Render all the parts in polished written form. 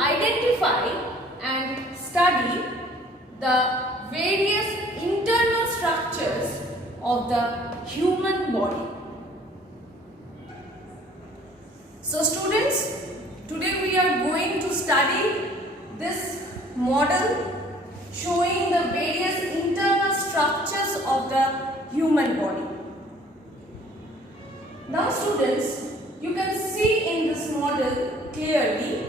identify and study the various internal structures of the human body. So students, today we are going to study this model showing the various internal structures of the human body. Now students, you can see in this model clearly.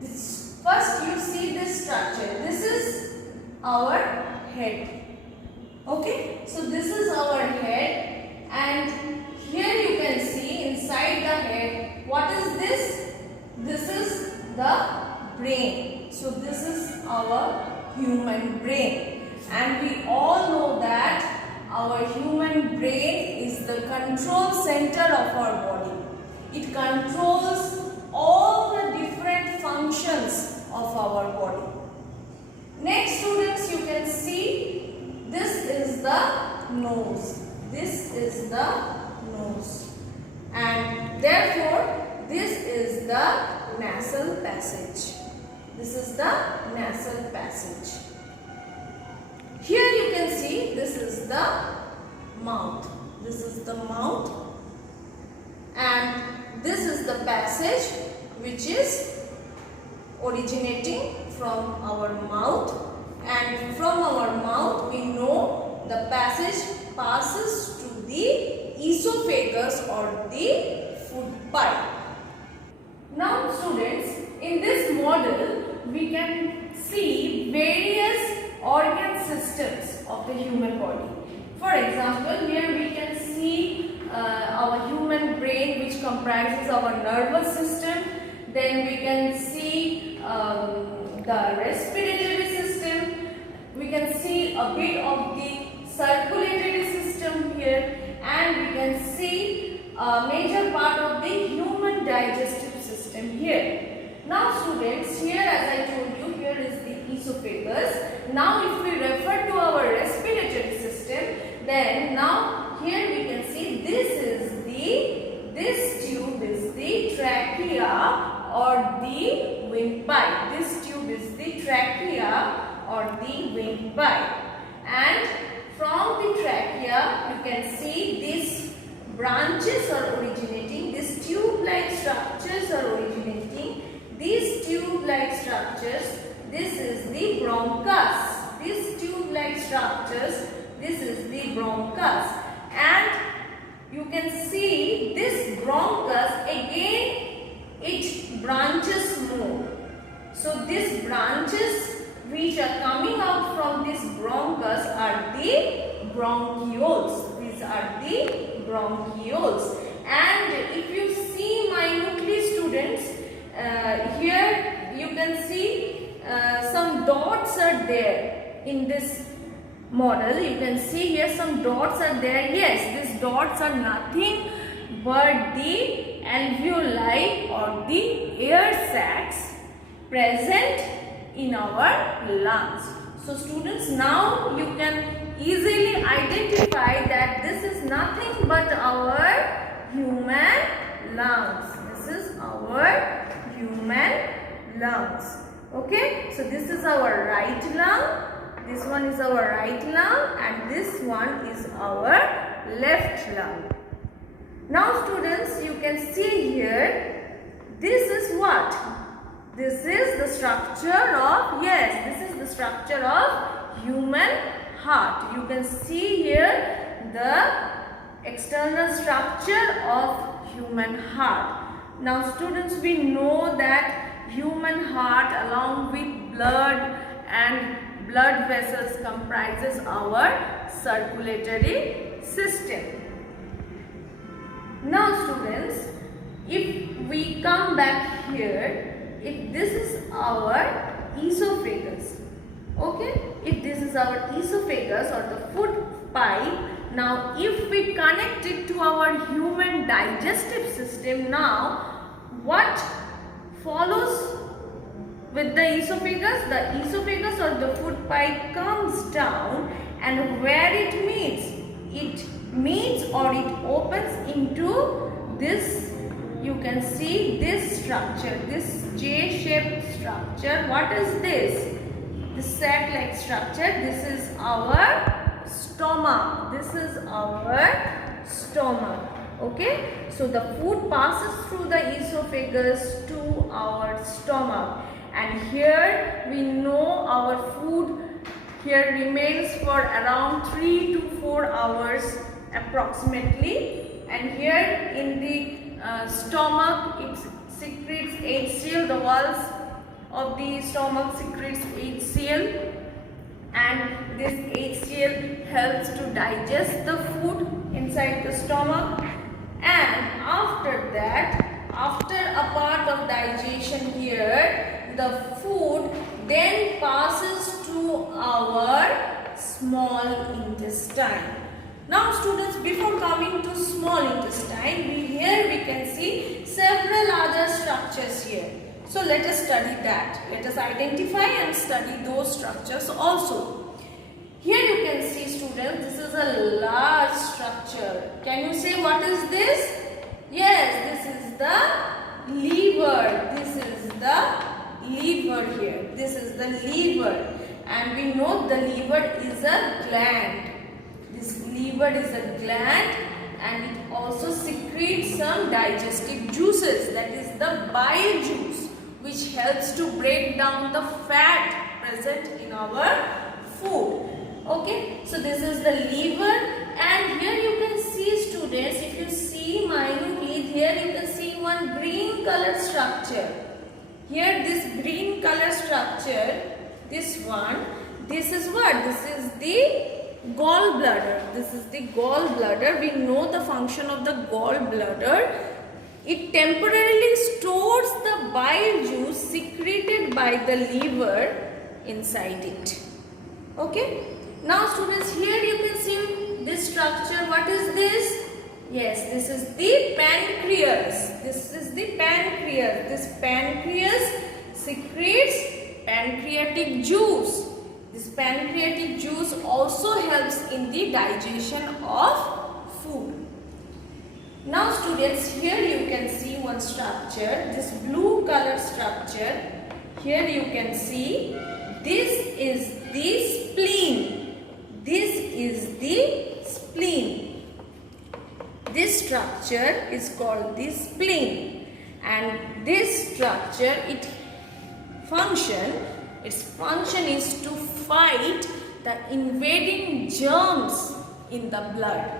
First you see this structure. This is our head. Okay, so this is our head, and here you can see inside the head, what is this? This is the brain. So this is our human brain, and we all know that our human brain is the control center of our body. It controls all the different functions of our body. Next students, you can see this is the nose. This is the nose, and therefore this is the nasal passage. This is the nasal passage. Here you can see this is the mouth. This is the mouth, and this is the passage which is originating from our mouth, and from our mouth we know the passage passes to the esophagus or the food pipe. Now students, in this model we can see various organ systems of the human body. For example, here we can see our human brain, which comprises our nervous system. Then we can see the respiratory system. We can see a bit of the circulatory system here, and we can see a major part of the human digestive system here. Now students, here as I told you, here is the esophagus. Now if we refer to our respiratory system, then now here we can see this tube is the trachea or the windpipe. This tube is the trachea or the windpipe, and from the trachea you can see these branches are originating, these tube-like structures are originating. These tube-like structures, this is the bronchus. These tube-like structures, this is the bronchus. And you can see this bronchus, again it branches more. So these branches which are coming out from this bronchus are the bronchioles. These are the bronchioles. And if you see minutely students, here you can see some dots are there in this model. You can see here some dots are there. Yes, these dots are nothing but the alveoli or the air sacs present in our lungs. So students, now you can easily identify that this is nothing but our human lungs. This is our human lungs. Okay, so this is our right lung, this one is our right lung, and this one is our left lung. Now students, you can see here, this is what? This is the structure of, yes, this is the structure of human heart. You can see here the external structure of human heart. Now students, we know that human heart along with blood and blood vessels comprises our circulatory system. Now students, if we come back here, if this is our esophagus, okay, if this is our esophagus or the food pipe, now if we connect it to our human digestive system, now what follows with the esophagus? The esophagus or the food pipe comes down, and where it meets or it opens into this you can see this structure, this J-shaped structure. What is this? This sac-like structure. This is our stomach. This is our stomach. Okay. So the food passes through the esophagus to our stomach. And here we know our food here remains for around 3 to 4 hours approximately. And here in the stomach it secretes HCl. The walls of the stomach secretes HCl, and this HCl helps to digest the food inside the stomach. And after that, after a part of digestion here, the food then passes to our small intestine. Now students, before coming to small intestine, here we can see several other structures here. So let us study that. Let us identify and study those structures also. Here you can see students, this is a large structure. Can you say what is this? Yes, this is the liver. This is the liver here. This is the liver. And we know the liver is a gland. This liver is a gland, and it also secretes some digestive juices, that is the bile juice, which helps to break down the fat present in our food. Okay, so this is the liver, and here you can see students, if you see minutely, here you can see one green color structure. Here this green color structure, this one, this is what? This is the gallbladder. This is the gallbladder. We know the function of the gallbladder. It temporarily stores the bile juice secreted by the liver inside it. Okay. Now students, here you can see this structure. What is this? Yes, this is the pancreas. This is the pancreas. This pancreas secretes pancreatic juice. This pancreatic juice also helps in the digestion of food. Now students, here you can see one structure, this blue color structure. Here you can see this is the spleen. This is the spleen. This structure is called the spleen, and this structure, its function is to fight the invading germs in the blood.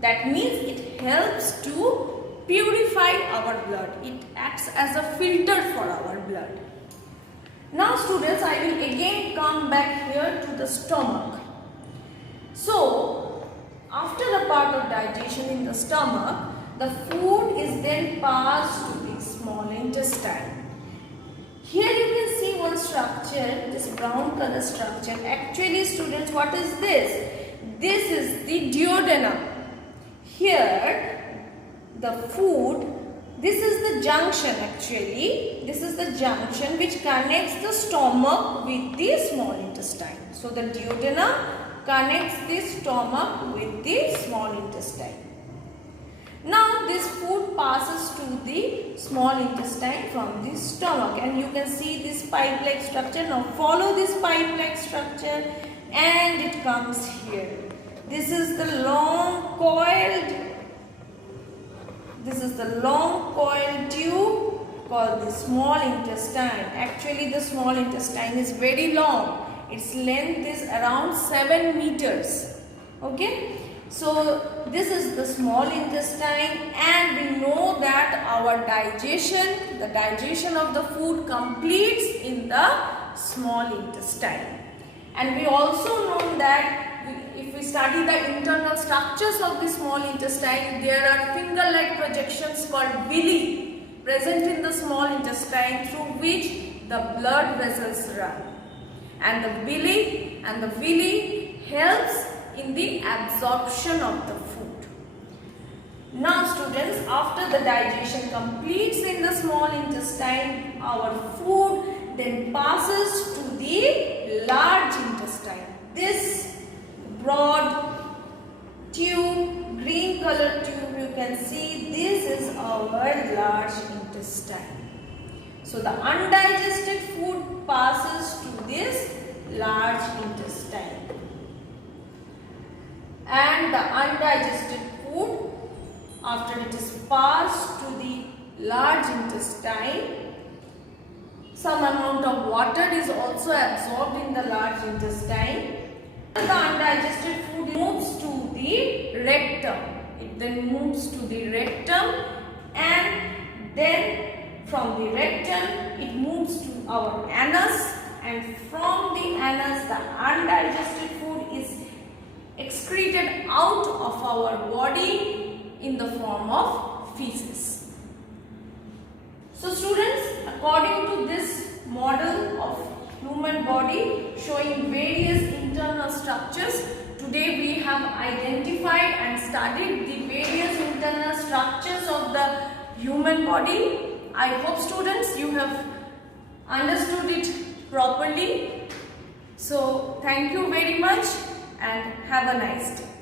That means it helps to purify our blood. It acts as a filter for our blood. Now students, I will again come back here to the stomach. So, after a part of digestion in the stomach, the food is then passed to the small intestine. Here you can see one structure, this brown color structure. Actually students, what is this? This is the duodenum. Here the food, this is the junction actually. This is the junction which connects the stomach with the small intestine. So the duodenum connects the stomach with the small intestine. Now this food passes to the small intestine from the stomach, and you can see this pipe-like structure. Now follow this pipe-like structure and it comes here. This is the long coiled tube called the small intestine. Actually the small intestine is very long. Its length is around 7 meters. Okay. So this is the small intestine, and we know that our the digestion of the food completes in the small intestine. And we also know that if we study the internal structures of the small intestine, there are finger-like projections called villi present in the small intestine through which the blood vessels run. And the villi helps in the absorption of the food. Now students, after the digestion completes in the small intestine, our food then passes to the large intestine. This broad tube, green color tube you can see this is our large intestine. So the undigested food passes to this large intestine, and the undigested food, after it is passed to the large intestine, some amount of water is also absorbed in the large intestine. The undigested food moves to the rectum. It then moves to the rectum, and then from the rectum it moves to our anus, and from the anus the undigested food is excreted out of our body in the form of feces. So students, according to this model of human body showing various internal structures, today we have identified and studied the various internal structures of the human body. I hope students you have understood it properly. So thank you very much and have a nice day.